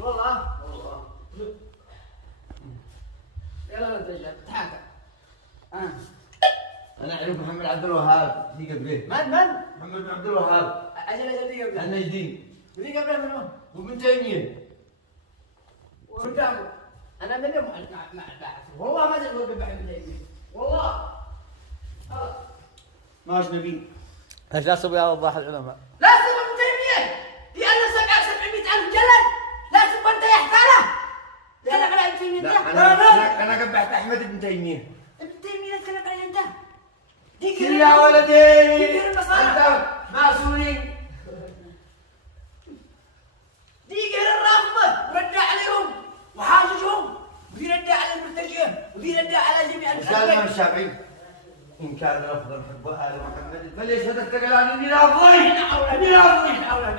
والله يلا لا تجلب تحاكى. انا اعرف محمد عبد الوهاب دي قبله. من؟ محمد بن عبد الوهاب. اجل دي قبله. النجدي. دي قبله منو؟ وابن تيميه. وقدامه انا من يوم مع الباحث والله ما تقول ببحث ابن تيميه والله. خلاص ماش نبي. ايش ناسب يا اوضاح العلماء؟ لا تسب ابن تيميه لانه 700,000 جلد. لا تسب انت يا حفاله. تكلم على ابن تيميه. لا انا قبحت احمد بن تيميه. ابن تيميه تكلم عليه انت. يا ولدي ديك انت معصومين. ديك الرافضه ورد عليهم وحاججهم وذي رد على المرتجئه وذي رد على جميع قال الامام الشافعي ان كان الافضل حب ال محمد فليس تتكل عن اني افضل. احنا اولى